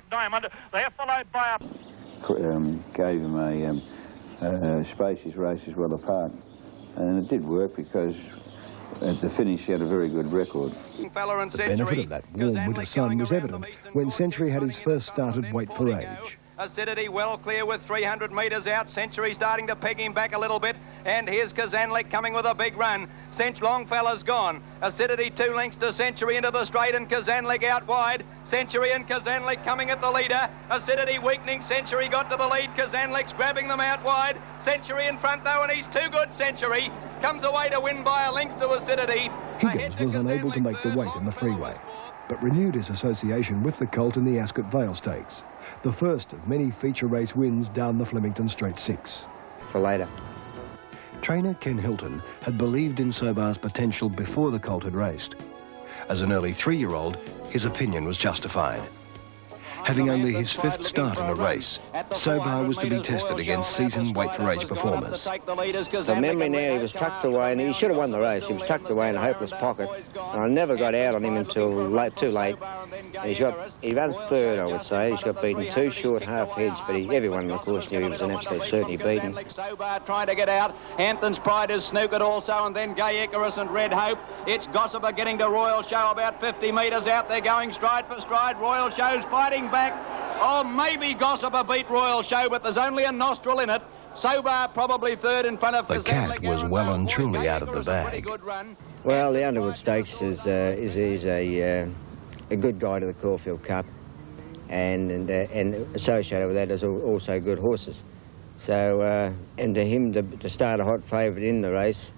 Dark Diamond. They're followed by a... Gave him a spacious race as well apart. And it did work because at the finish he had a very good record. The benefit of that warm winter sun was evident when Century had his first start at Wait for Age. Acidity well clear with 300 metres out. Century starting to peg him back a little bit. And here's Kazanlik coming with a big run. Longfellows gone. Acidity 2 lengths to Century into the straight and Kazanlik out wide. Century and Kazanlik coming at the leader. Acidity weakening. Century got to the lead. Kazanlik's grabbing them out wide. Century in front though, and he's too good. Century comes away to win by a length to Acidity. Higgins was unable to make the weight in the freeway, but renewed his association with the colt in the Ascot Vale Stakes, the first of many feature race wins down the Flemington Straight 6. For later. Trainer Ken Hilton had believed in Sobar's potential before the colt had raced. As an early 3-year-old, his opinion was justified. Having only his 5th start in a race, Sobar was to be tested against seasoned Wait for Age performers. From memory now, he was tucked away, and he should have won the race. He was tucked away in a hopeless pocket, and I never got out on him until too late. And he ran 3rd, I would say. He's got beaten 2 short half heads, but everyone, of course, knew he was an absolute certainty beaten. Sobar trying to get out. Hampton's Pride is snookered also, and then Gay Icarus and Red Hope. It's Gossiper getting to Royal Show about 50 metres out. They're going stride for stride. Royal Show's fighting back. Oh, maybe Gossiper beat Royal Show, but there's only a nostril in it. Sobar probably 3rd in front of the cat was well and truly out of the bag. Well, the Underwood Stakes is a good guy to the Caulfield Cup, and associated with that is also good horses. So, and to him to start a hot favourite in the race,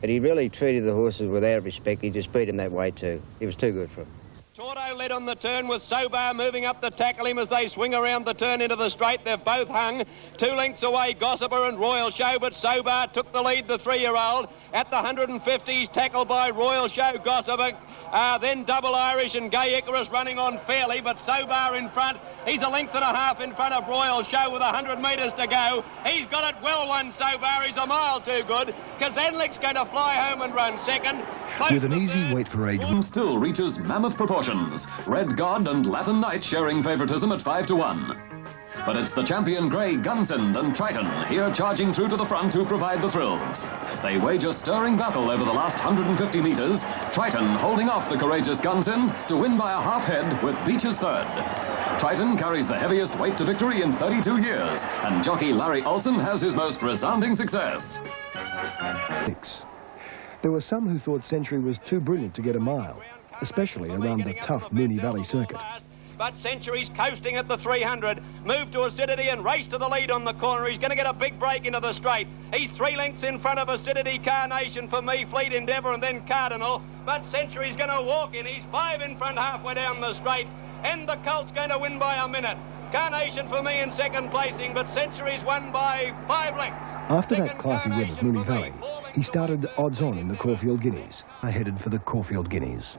but he really treated the horses without respect. He just beat him that way too. He was too good for him. Tordo led on the turn with Sobar moving up to tackle him as they swing around the turn into the straight. They've both hung 2 lengths away, Gossiper and Royal Show, but Sobar took the lead, the 3-year-old. At the 150s, tackled by Royal Show, Gossiper. Then Double Irish and Gay Icarus running on fairly, but Sobar in front. He's a length and a half in front of Royal Show with 100 metres to go. He's got it well won, Sobar. He's a mile too good. Kazanlik's going to fly home and run 2nd. With an easy Wait for Age still reaches mammoth proportions. Red God and Latin Knight sharing favouritism at 5 to 1. But it's the champion grey Gunsend and Triton here charging through to the front who provide the thrills. They wage a stirring battle over the last 150 metres. Triton holding off the courageous Gunsend to win by a half head with Beech's 3rd. Triton carries the heaviest weight to victory in 32 years, and jockey Larry Olsen has his most resounding success. There were some who thought Century was too brilliant to get a mile, especially around the tough Moonee Valley circuit. But Century's coasting at the 300. Moved to Acidity and raced to the lead on the corner. He's going to get a big break into the straight. He's 3 lengths in front of Acidity, Carnation for me, Fleet Endeavour and then Cardinal. But Century's going to walk in. He's 5 in front halfway down the straight. And the colt's going to win by a minute. Carnation for me in 2nd placing, but Century's won by 5 lengths. After that classy win at Moonee Valley, he started odds-on in the Caulfield Guineas. I headed for the Caulfield Guineas.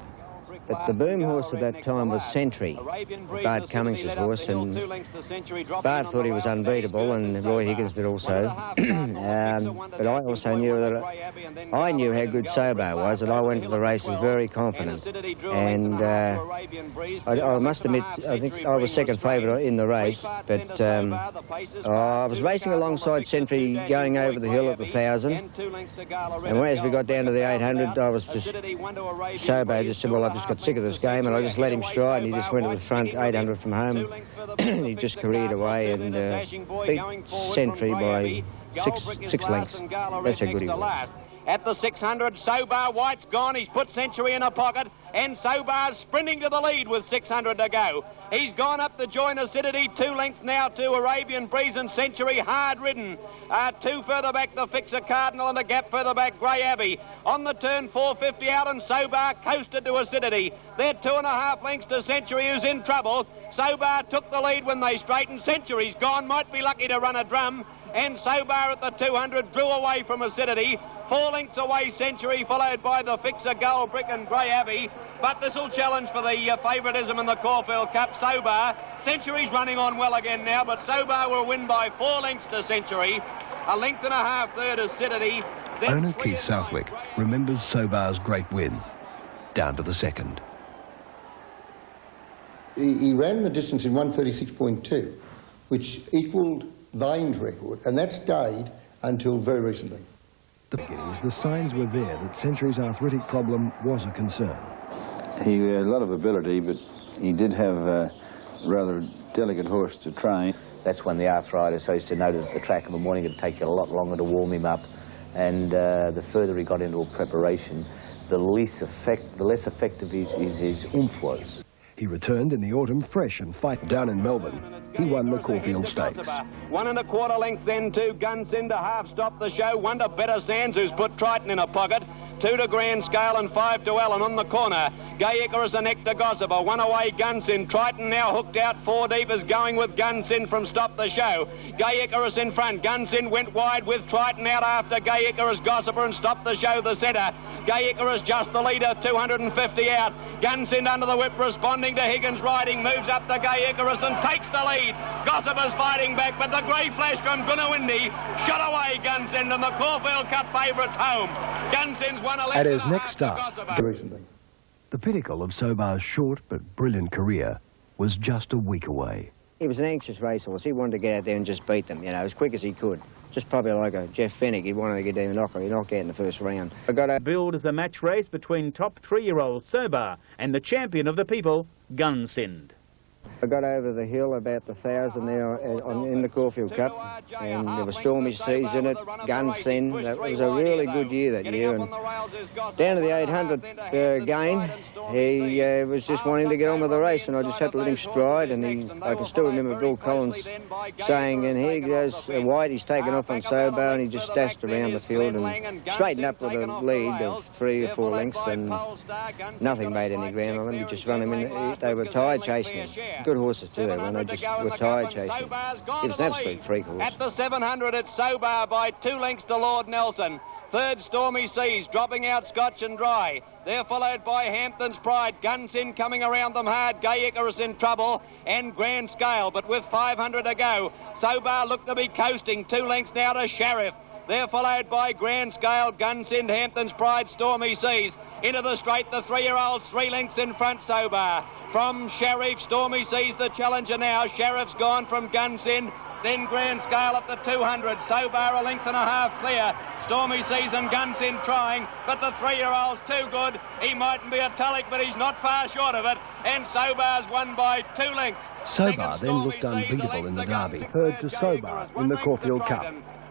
But the boom horse at that time was Century, Bart Cummings' horse, and Bart thought he was unbeatable, and Roy Higgins did also. But I also knew that I knew how good Sobar was, and I went to the races very confident. And I must admit, I think I was 2nd favourite in the race, but I was racing alongside Century going over the hill at the 1,000, and as we got down to the 800, I was just, Sobar just said, well, I've just got sick of this game, and I just let him stride, and he just went to the front 800 from home. He just careered away and beat Century by six lengths. That's how good he was. At the 600, Sobar White's gone. He's put Century in a pocket, and Sobar's sprinting to the lead with 600 to go. He's gone up to join Acidity, 2 lengths now to Arabian Breeze and Century, hard ridden. 2 further back, the Fixer Cardinal, and a gap further back, Grey Abbey. On the turn, 450 out, and Sobar coasted to Acidity. They're 2.5 lengths to Century, who's in trouble. Sobar took the lead when they straightened. Century's gone, might be lucky to run a drum. And Sobar at the 200 drew away from Acidity. 4 lengths away, Century, followed by the Fixer, Gold Brick and Grey Abbey. But this will challenge for the favouritism in the Caulfield Cup. Sobar, Century's running on well again now, but Sobar will win by 4 lengths to Century. 1.5 lengths 3rd Acidity. Owner Keith Southwick remembers Sobar's great win, down to the 2nd. He ran the distance in 1:36.2, which equalled Lane's record, and that stayed until very recently. The signs were there that Century's arthritic problem was a concern. He had a lot of ability, but he did have a rather delicate horse to train. That's when the arthritis, I used to notice at the track in the morning, it'd take you a lot longer to warm him up, and the further he got into a preparation, the less effective his oomph was. He returned in the autumn fresh and fight down in Melbourne. He won the Caulfield Stakes. 1 1/4 lengths then to Gunsynd to half stop the show. 1 to Better Sands, who's put Triton in a pocket. 2 to Grand Scale and 5 to Ellen on the corner. Gay Icarus and Nectar Gossiper. 1 away Gunsynd. Triton now hooked out 4 deep is going with Gunsynd from Stop the Show. Gay Icarus in front. Gunsynd went wide with Triton out after Gay Icarus, Gossiper and Stop the Show the centre. Gay Icarus just the leader, 250 out. Gunsynd under the whip responding to Higgins riding. Moves up to Gay Icarus and takes the lead. Gossiper's fighting back, but the grey flash from Goonawindi shot away Gunsynd and the Caulfield Cup favourites home. Gunsynd's won a length. At his next start, Recently. the pinnacle of Sobar's short but brilliant career was just a week away. He was an anxious racehorse. He wanted to get out there and just beat them, you know, as quick as he could. Just probably like a Jeff Fennick. He wanted to get down and knock out in the first round. Billed as a match race between top 3-year-old Sobar and the champion of the people, Gunsynd. I got over the hill about the 1,000 there in the Caulfield Cup, and there were stormy seas in it, Gunsynd. That was a really good year that year. And down to the 800 gain, he was just wanting to get on with the race, and I just had to let him stride. And I can still remember Bill Collins saying, and here he goes wide, he's taken off on Sobar, and he just dashed around the field and straightened up with a lead of 3 or 4 lengths, and nothing made any ground on him. He just run him in. They were tired chasing him. Good horses too, when they just were tired chasing. It was an absolute freak horse. At the 700, it's Sobar by 2 lengths to Lord Nelson. Third, Stormy Seas, dropping out Scotch and Dry. They're followed by Hampton's Pride. Gunsynd coming around them hard. Gay Icarus in trouble and Grand Scale. But with 500 to go, Sobar looked to be coasting. 2 lengths now to Sheriff. They're followed by Grand Scale, Gunsynd, Hampton's Pride, Stormy Seas. Into the straight, the 3-year-olds 3 lengths in front, Sobar. From Sheriff, Stormy Seas the challenger now. Sheriff's gone from Gunsynd. Then Grand Scale at the 200. Sobar a length and a half clear. Stormy Seas and Gunsynd trying, but the 3-year-old's too good. He mightn't be a Tulloch, but he's not far short of it. And Sobar's won by 2 lengths. Sobar then looked unbeatable in the Derby. Third to Sobar in the Caulfield Cup.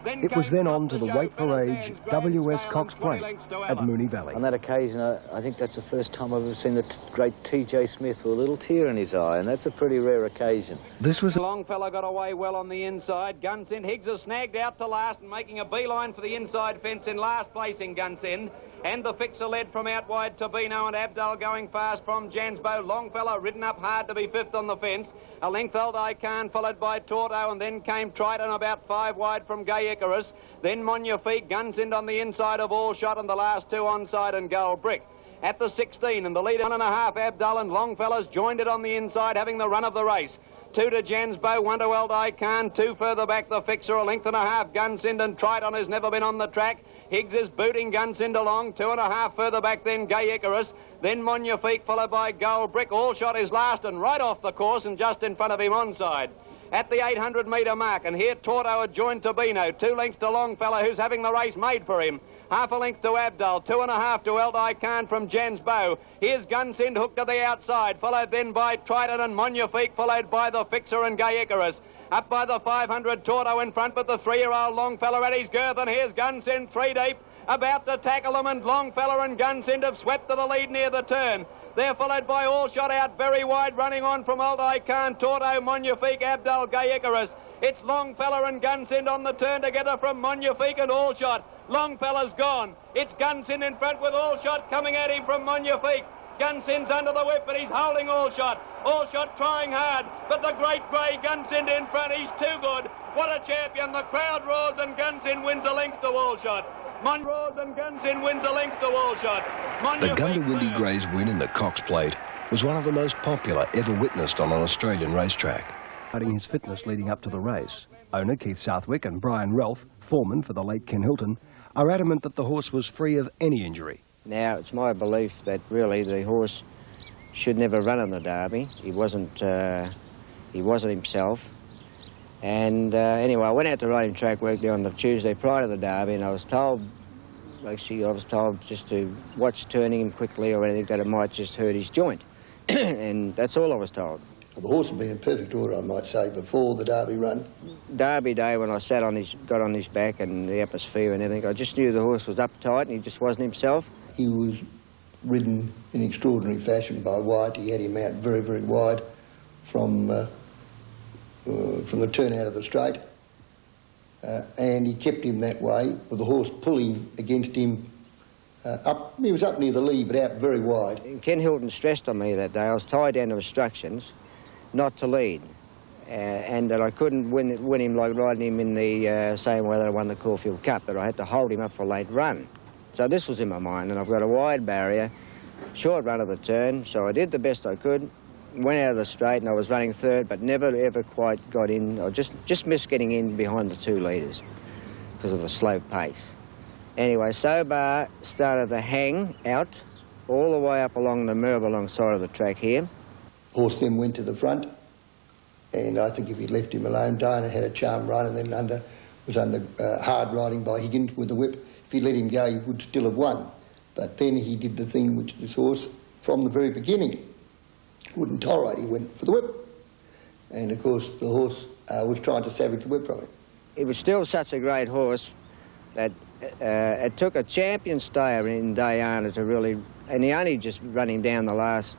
It was then on to the Weight for Age W.S. Cox Plate at Moonee Valley. On that occasion, I think that's the first time I've ever seen the great T.J. Smith with a little tear in his eye, and that's a pretty rare occasion. This was... Longfellow got away well on the inside. Gunsynd, Higgs is snagged out to last and making a beeline for the inside fence in last place in Gunsynd. And the fixer led from out wide, Tobino and Abdal going fast from Jansbo. Longfellow ridden up hard to be 5th on the fence. A length old Icahn followed by Torto, and then came Triton about 5 wide from Gay Icarus. Then Montefique, Gunsynd on the inside of All Shot, and the last 2 onside and Gold Brick. At the 16, and the leader 1 1/2, Abdal and Longfellow's joined it on the inside, having the run of the race. 2 to Jansbo, 1 to Eld Icahn, 2 further back the fixer, a length and a half. Gunsynd and Triton has never been on the track. Higgs is booting Gunsynd along, 2 1/2 further back then Gay Icarus. Then Montefique followed by Gold Brick. All Shot is last and right off the course and just in front of him onside. At the 800-metre mark, and here Torto had joined Tobino, 2 lengths to Longfellow, who's having the race made for him. 1/2 length to Abdal, 2 1/2 to Eld Icahn from Jansbo. Here's Gunsynd hooked to the outside, followed then by Triton and Montefique, followed by the fixer and Gay Icarus. Up by the 500, Torto in front, but the 3-year-old Longfellow at his girth, and here's Gunsynd 3 deep, about to tackle them, and Longfellow and Gunsynd have swept to the lead near the turn. They're followed by All Shot out very wide, running on from Old Icahn, Torto, Montefique, Abdal, Gay Icarus. It's Longfellow and Gunsynd on the turn together from Montefique and All Shot. Longfellow's gone. It's Gunsynd in front with All Shot coming at him from Montefique. Gunsynd's under the whip, but he's holding All Shot. All Shot trying hard, but the great grey Gunsynd in front, he's too good. What a champion. The crowd roars and Gunsynd wins a length to All Shot. Roars and Gunsynd wins a length to All Shot. The Goonawindi Greys win in the Cox Plate was one of the most popular ever witnessed on an Australian racetrack. Regarding his fitness leading up to the race, owner Keith Southwick and Brian Ralph, foreman for the late Ken Hilton, are adamant that the horse was free of any injury. Now, it's my belief that really the horse should never run in the Derby. He wasn't himself. And anyway, I went out to riding track work there on the Tuesday prior to the Derby, and I was told, actually, I was told just to watch turning him quickly or anything, that it might just hurt his joint. And that's all I was told. Well, the horse had been in perfect order, I might say, before the Derby run. Derby day, when I sat on got on his back and the atmosphere and everything, I just knew the horse was uptight and he just wasn't himself. He was ridden in extraordinary fashion by White. He had him out very, very wide from the turn out of the straight. And he kept him that way, with the horse pulling against him he was up near the lead, but out very wide. Ken Hilton stressed on me that day, I was tied down to instructions not to lead, and that I couldn't win him like riding him in the same way that I won the Caulfield Cup, that I had to hold him up for a late run. So this was in my mind, and I've got a wide barrier, short run of the turn, so I did the best I could, went out of the straight, and I was running third, but never ever quite got in. I just missed getting in behind the 2 leaders because of the slow pace. Anyway, Sobar started to hang out all the way up along the Murbalong side of the track here. Horse then went to the front, and I think if he'd left him alone, Diana had a charm run, and then was under hard riding by Higgins with the whip. If he'd let him go, he would still have won. But then he did the thing which this horse, from the very beginning, wouldn't tolerate. He went for the whip. And, of course, the horse was trying to savage the whip from him. He was still such a great horse that it took a champion stayer in Diana to really... And he only just running down the last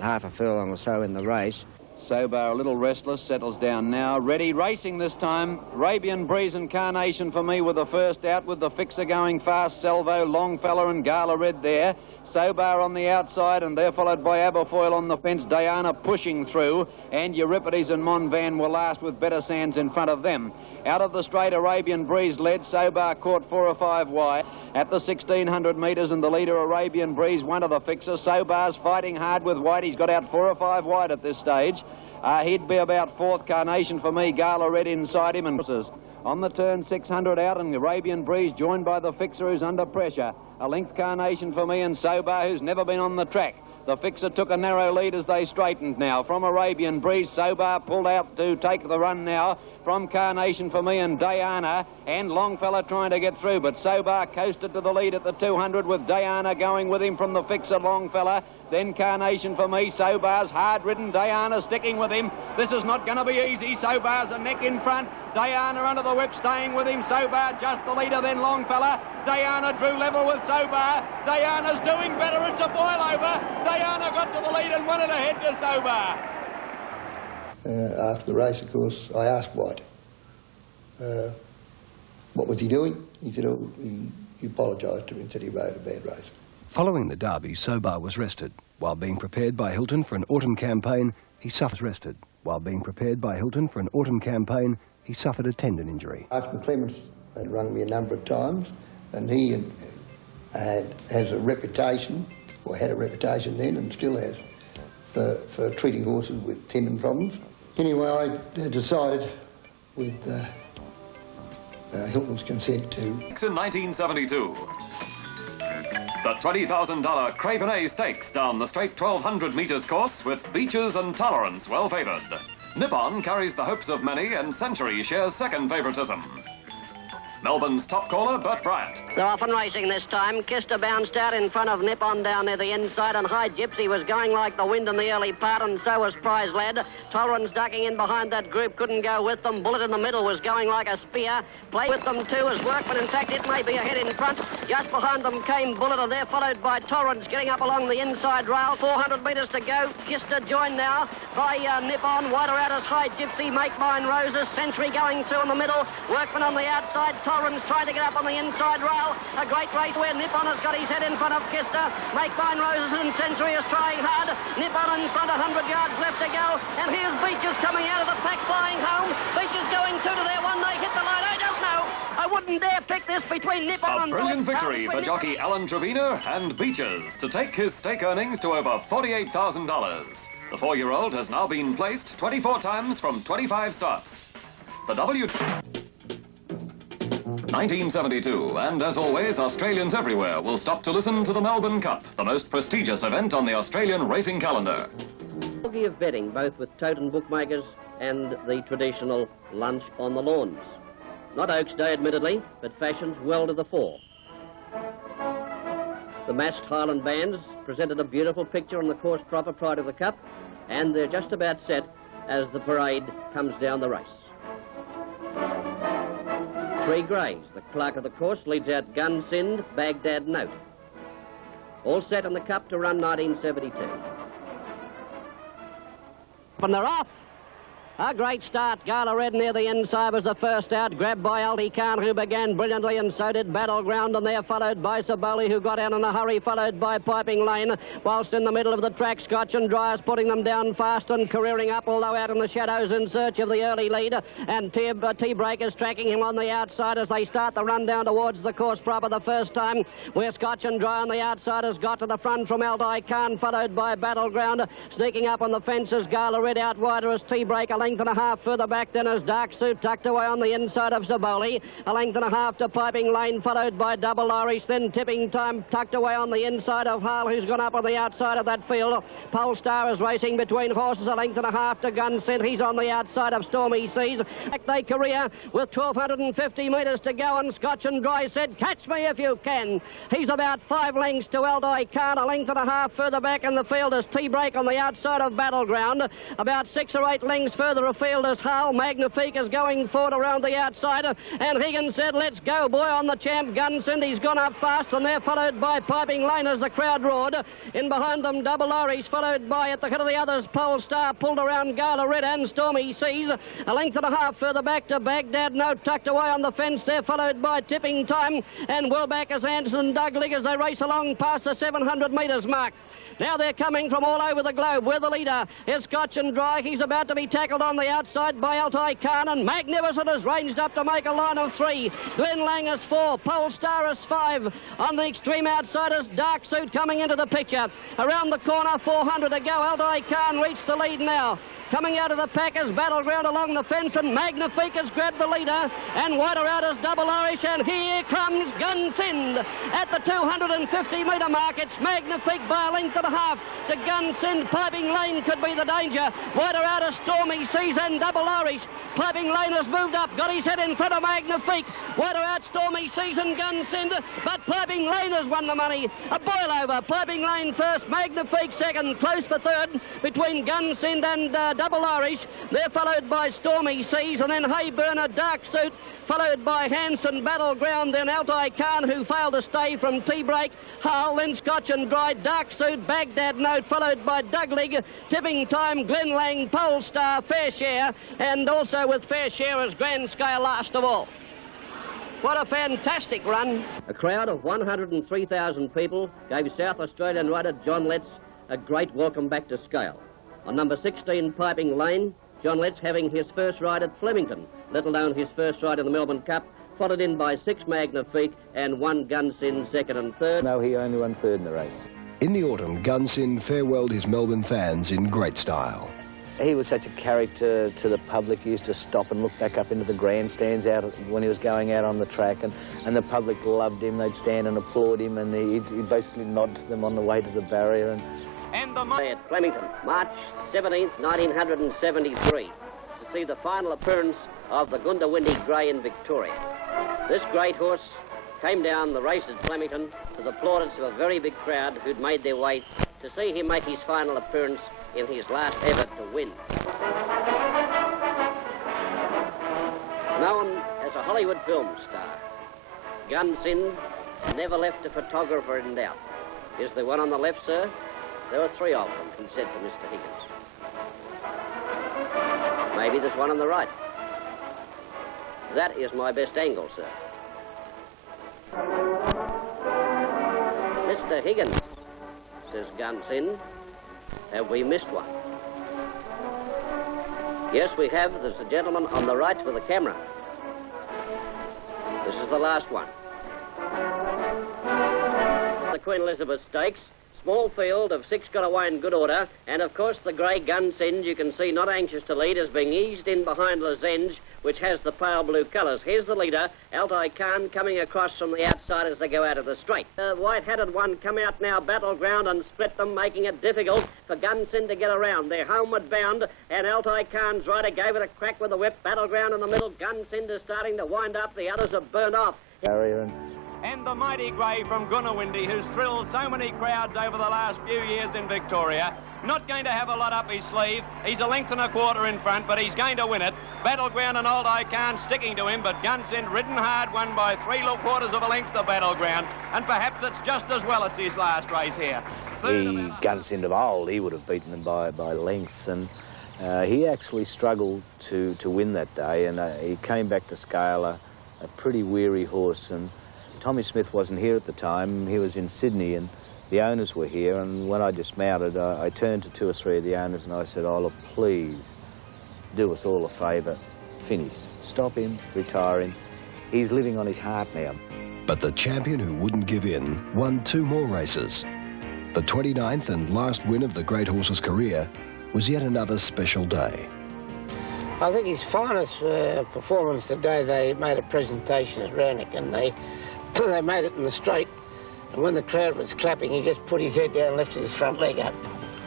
half a furlong or so in the race. Sobar a little restless, settles down now. Ready, racing this time. Arabian Breeze and Carnation for me with the first out, with the fixer going fast. Salvo, Longfella and Gala Red there. Sobar on the outside, and they're followed by Aberfoyle on the fence. Diana pushing through, and Euripides and Monvan were last with Better Sands in front of them. Out of the straight, Arabian Breeze led. Sobar caught 4 or 5 wide at the 1,600 metres, and the leader, Arabian Breeze, one of the fixers. Sobar's fighting hard with White. He's got out 4 or 5 wide at this stage. He'd be about 4th. Carnation for me, Gala Red inside him, and on the turn 600 out, and Arabian Breeze joined by the fixer who's under pressure. A length Carnation for me, and Sobar, who's never been on the track. The fixer took a narrow lead as they straightened now. From Arabian Breeze, Sobar pulled out to take the run now from Carnation for me and Diana, and Longfella trying to get through, but Sobar coasted to the lead at the 200 with Diana going with him from the fixer, Longfella. Then Carnation for me. Sobar's hard-ridden, Diana sticking with him. This is not going to be easy. Sobar's a neck in front. Diana under the whip, staying with him. Sobar just the leader, then Longfella. Diana drew level with Sobar. Diana's doing better. It's a boil over. Diana got to the lead and won it ahead to Sobar. After the race, of course, I asked White, what was he doing? He said, oh, he apologised to me and said he rode a bad race. Following the Derby, Sobar was rested. While being prepared by Hilton for an autumn campaign, he suffered rested. While being prepared by Hilton for an autumn campaign, he suffered a tendon injury. Ashton Clements had rung me a number of times, and he has a reputation, or had a reputation then, and still has, for treating horses with tendon problems. Anyway, I decided, with Hilton's consent, to... In 1972. The $20,000 Craven A Stakes down the straight 1,200 metres course with Beaches and Tolerance well favoured. Nippon carries the hopes of many, and Century shares second favouritism. Melbourne's top caller, Bert Bryant. They're off and racing this time. Kister bounced out in front of Nippon down near the inside, and High Gypsy was going like the wind in the early part, and so was Prize Lad. Tolerance ducking in behind that group, couldn't go with them. Bullet in the middle was going like a spear. Play with them too as Workman. In fact, it may be ahead in front. Just behind them came Bullet, and they're followed by Tolerance getting up along the inside rail. 400 metres to go. Kister joined now by Nippon. Wider out as High Gypsy. Make Mine Roses. Century going through in the middle. Workman on the outside. Tolerance trying to get up on the inside rail. A great race where Nippon has got his head in front of Kister. Make Mine Roses and Century is trying hard. Nippon in front, 100 yards left to go. And here's Beaches coming out of the pack, flying home. Beaches going 2 to their 1. They hit the line. I don't know. I wouldn't dare pick this between Nippon and... A brilliant victory for jockey Alan Trevena and Beaches to take his stake earnings to over $48,000. The 4-year-old has now been placed 24 times from 25 starts. The 1972, and as always, Australians everywhere will stop to listen to the Melbourne Cup, the most prestigious event on the Australian racing calendar. Boogie of betting, both with tote and bookmakers and the traditional lunch on the lawns. Not Oaks Day, admittedly, but fashions well to the fore. The massed Highland bands presented a beautiful picture on the course proper prior to the Cup, and they're just about set as the parade comes down the race. 3 greys. The clerk of the course leads out Gun Sind, Baghdad Note. All set in the Cup to run 1972. And they're off. A great start. Gala Red near the inside was the first out, grabbed by Alti Khan, who began brilliantly, and so did Battleground, and there followed by Saboli, who got out in a hurry, followed by Piping Lane, whilst in the middle of the track, Scotch and Dry is putting them down fast and careering up, although out in the shadows in search of the early lead, and T-Break is tracking him on the outside as they start the run down towards the course proper the first time, where Scotch and Dry on the outside has got to the front from Alti Khan, followed by Battleground, sneaking up on the fences. Gala Red out wider as T-Break, a length and a half further back then as Dark Suit tucked away on the inside of Zaboli. A length and a half to Piping Lane, followed by Double Irish, then Tipping Time tucked away on the inside of Hull, who's gone up on the outside of that field. Polestar is racing between horses, a length and a half to Gun Sind. He's on the outside of Stormy Seas. Back they career with 1,250 metres to go, and Scotch and Dry said, catch me if you can. He's about 5 lengths to Aldi Khan, a length and a half further back in the field as T-Break on the outside of Battleground. About 6 or 8 lengths further afield as Hull. Magnifique is going forward around the outside, and Higgins said, let's go, boy, on the champ Gun Sind. He's gone up fast, and they're followed by Piping Lane as the crowd roared. In behind them, Double Irish, followed by, at the head of the others, Polestar, pulled around Gala Red and Stormy Seas. A length and a half further back to Baghdad Note, tucked away on the fence there, followed by Tipping Time, and well back as Anderson Doug Ligg as they race along past the 700 metres mark. Now they're coming from all over the globe, where the leader is Scotch and Dry. He's about to be tackled on the outside by Alti Khan, and Magnificent is ranged up to make a line of 3. Glen Lang is 4, Polestar is 5. On the extreme outsiders, Dark Suit coming into the picture. Around the corner, 400 to go. Alti Khan reached the lead now. Coming out of the pack is Battleground along the fence, and Magnifique has grabbed the leader, and wider out is Double Irish, and here comes Gun Sind. At the 250-metre mark, it's Magnifique by a length and a half to Gun Sind. Piping Lane could be the danger. Wider out is Stormy Seas and Double Irish. Piping Lane has moved up, got his head in front of Magnifique. Wider out Stormy Seas and Gun Sind, but Piping Lane has won the money. A boil over. Piping Lane first, Magnifique second, close for third between Gun Sind and Double Irish. They're followed by Stormy Seas, and then Hayburner, Dark Suit, followed by Hanson, Battleground, then Alti Khan, who failed to stay from T-Break, Hull, then Scotch and Dry, Dark Suit, Baghdad Note, followed by Doug Ligg, Tipping Time, Glen Lang, Polestar, Fair Share, and also with Fair Share as Grand Scale last of all. What a fantastic run. A crowd of 103,000 people gave South Australian rider John Letts a great welcome back to scale. On number 16, Piping Lane, John Letts having his first ride at Flemington, let alone his first ride in the Melbourne Cup, followed in by 6 Magnifique and 1 Gun Sind second and third. No, he only won third in the race. In the autumn, Gun Sind farewelled his Melbourne fans in great style. He was such a character to the public. He used to stop and look back up into the grandstands out when he was going out on the track, and the public loved him. They'd stand and applaud him, and he'd basically nod to them on the way to the barrier. And the at Flemington, March 17th, 1973, to see the final appearance of the Goondiwindi Grey in Victoria. This great horse came down the race at Flemington to the plaudits of a very big crowd who'd made their way to see him make his final appearance in his last effort to win. Known as a Hollywood film star, Gun Sind never left a photographer in doubt. Is there one on the left, sir? There are 3 of them, he said to Mr. Higgins. Maybe there's one on the right. That is my best angle, sir. Mr. Higgins, says Gun Sind, have we missed one? Yes, we have. There's a gentleman on the right with a camera. This is the last one. The Queen Elizabeth Stakes, Small field of 6 got away in good order, and of course the grey Gunsynd, you can see, not anxious to lead, is being eased in behind Lozenge, which has the pale blue colours. Here's the leader, Altai Khan, coming across from the outside as they go out of the straight. White-hatted one come out now, Battleground, and split them, making it difficult for Gunsynd to get around. They're homeward bound, and Altai Khan's rider gave it a crack with the whip. Battleground in the middle, Gunsynd is starting to wind up, the others have burned off. And the mighty grey from Goonawindi, who's thrilled so many crowds over the last few years in Victoria. Not going to have a lot up his sleeve. He's a length and a quarter in front, but he's going to win it. Battleground and Altai Khan sticking to him, but Gunsynd ridden hard, won by 3/4 of a length to Battleground. And perhaps it's just as well it's his last race here. The Gunsynd of old, he would have beaten them by lengths, and he actually struggled to win that day, and he came back to scale a pretty weary horse. And Tommy Smith wasn't here at the time. He was in Sydney, and the owners were here. And when I dismounted, I turned to 2 or 3 of the owners and I said, "Oh, look, please do us all a favour. Finished. Stop him, retire him. He's living on his heart now." But the champion who wouldn't give in won 2 more races. The 29th and last win of the great horse's career was yet another special day. I think his finest performance today, they made a presentation at Randwick, and they made it in the straight, and when the crowd was clapping, he just put his head down and lifted his front leg up.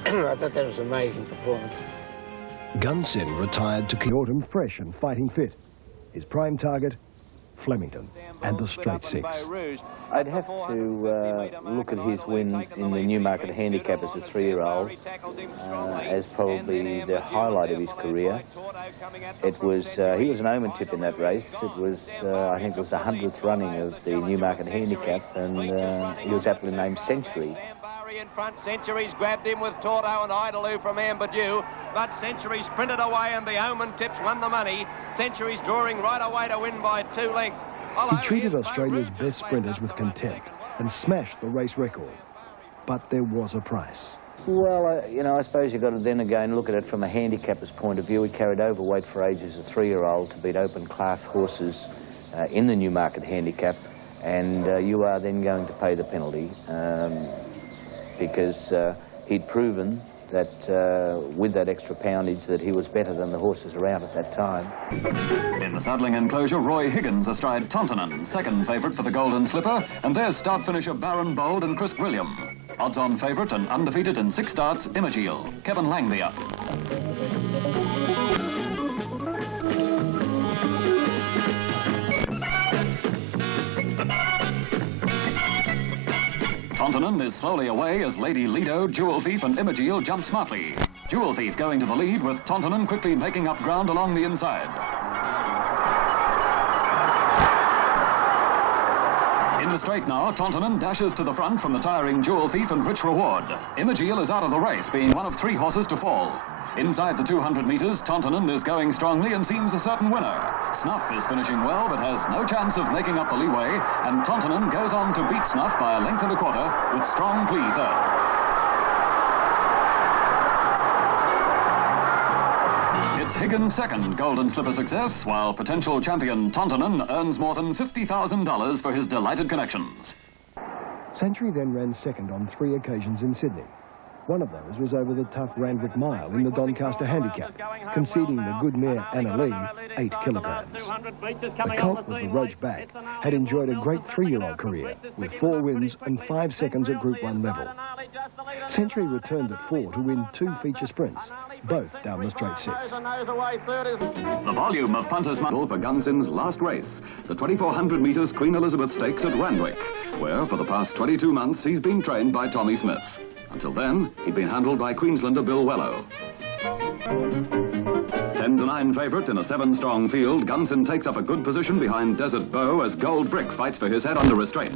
I thought that was an amazing performance. Gunsynd retired to autumn fresh and fighting fit. His prime target, Flemington, and the straight 6. I'd have to look at his win in the Newmarket Handicap as a 3-year-old as probably the highlight of his career. It was, he was an Omen tip in that race. It was, I think it was the 100th running of the Newmarket Handicap, and he was aptly named Century. In front, Century's grabbed him with Torto and Idaloo from Amber Dew, but Century sprinted away and the Omen tips won the money. Century's drawing right away to win by 2 lengths. He treated Australia's best sprinters with contempt and smashed the race record. But there was a price. Well, you know, I suppose you've got to then again look at it from a handicapper's point of view. He carried overweight for ages as a 3-year-old to beat open-class horses in the Newmarket Handicap, and you are then going to pay the penalty because he'd proven that with that extra poundage that he was better than the horses around at that time. In the saddling enclosure, Roy Higgins astride Tontonen, second favourite for the Golden Slipper, and there's start finisher Baron Bold and Chris William. Odds-on favourite and undefeated in 6 starts, Imogil. Kevin Langby up. Tontonen is slowly away as Lady Lido, Jewel Thief and Imogil jump smartly. Jewel Thief going to the lead with Tontonen quickly making up ground along the inside. In the straight now, Tontonen dashes to the front from the tiring Jewel Thief and Rich Reward. Imogil is out of the race, being one of 3 horses to fall. Inside the 200 metres, Tontonen is going strongly and seems a certain winner. Snuff is finishing well, but has no chance of making up the leeway, and Tontonen goes on to beat Snuff by a length and a quarter, with Strong Plea third. It's Higgins' second Golden Slipper success, while potential champion Tontonen earns more than $50,000 for his delighted connections. Century then ran second on 3 occasions in Sydney. One of those was over the tough Randwick Mile in the Doncaster Handicap, conceding the good mare Anna Lee 8 kilograms. The colt with the roach back had enjoyed a great 3-year-old career with 4 wins and 5 seconds at Group 1 level. Century returned at 4 to win 2 feature sprints, both down the straight 6. The volume of punters' muscle for Gunsynd's last race, the 2,400 metres Queen Elizabeth Stakes at Randwick, where for the past 22 months he's been trained by Tommy Smith. Until then, he'd been handled by Queenslander Bill Wellow. 10-9 favourite in a 7-strong field, Gunsynd takes up a good position behind Desert Bow as Gold Brick fights for his head under restraint.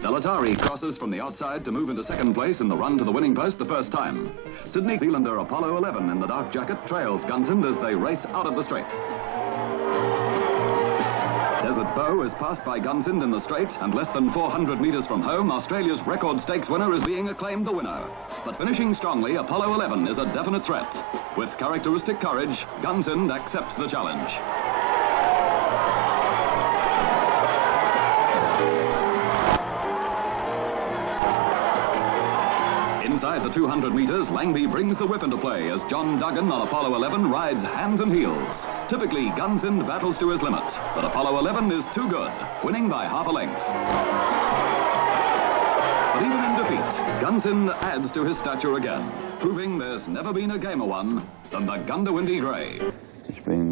Delatari crosses from the outside to move into second place in the run to the winning post the first time. Sydney Zealander Apollo 11 in the dark jacket trails Gunsynd as they race out of the straight. Desert Bow is passed by Gunsynd in the straight, and less than 400 metres from home, Australia's record stakes winner is being acclaimed the winner. But finishing strongly, Apollo 11 is a definite threat. With characteristic courage, Gunsynd accepts the challenge. Inside the 200 metres, Langby brings the whip into play as John Duggan on Apollo 11 rides hands and heels. Typically, Gunsynd battles to his limit, but Apollo 11 is too good, winning by half a length. But even in defeat, Gunsynd adds to his stature again, proving there's never been a gamer one than the Goondiwindi Grey. It's been